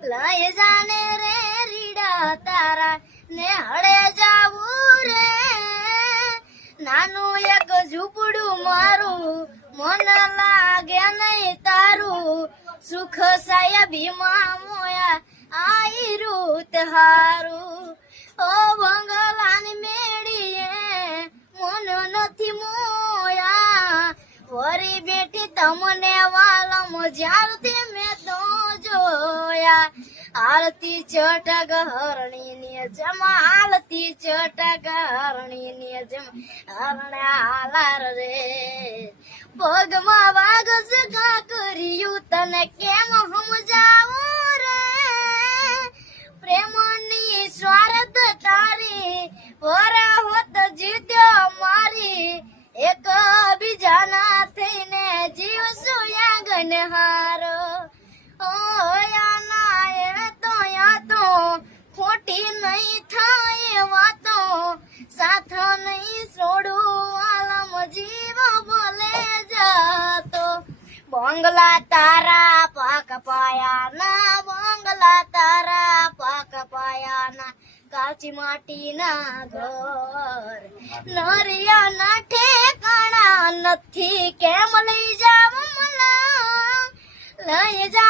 લઈ જાને રે રીડા તારા ને હળે જાવું રે નાનું એક ઝૂંપડું મારું મન લાગે નહીં તારું સુખ સાહેબીમાં મોયા આઈ રૂત હારું ઓ બંગલાની મેળીએ મન નથી મોયા વરી બેઠી તમને વાલમ જ્યારથી મેં તો જોયા આરતી ચટક હરણી ને જમા આરતી ચટક હરણી ને જમા હરણા હાલાર રે પગમાં વાગ સગા કર્યું તને કેમ સમજાવું રે પ્રેમની સ્વાર્થ તારી વરા હોત જીત્યો મારી એક બીજાના થઈને જીવશું યાગન હારો તો ખોટી નહીં થાય વાતો સાથ નહીં છોડું આલમ જીવ બોલે જાતો બંગલા તારા પાક પાયાના બંગલા તારા પાક પાયાના કાચી માટીના ઘર નરિયાના ઠેકાણા નથી કેમ લઈ જાવ મલા લઈ જા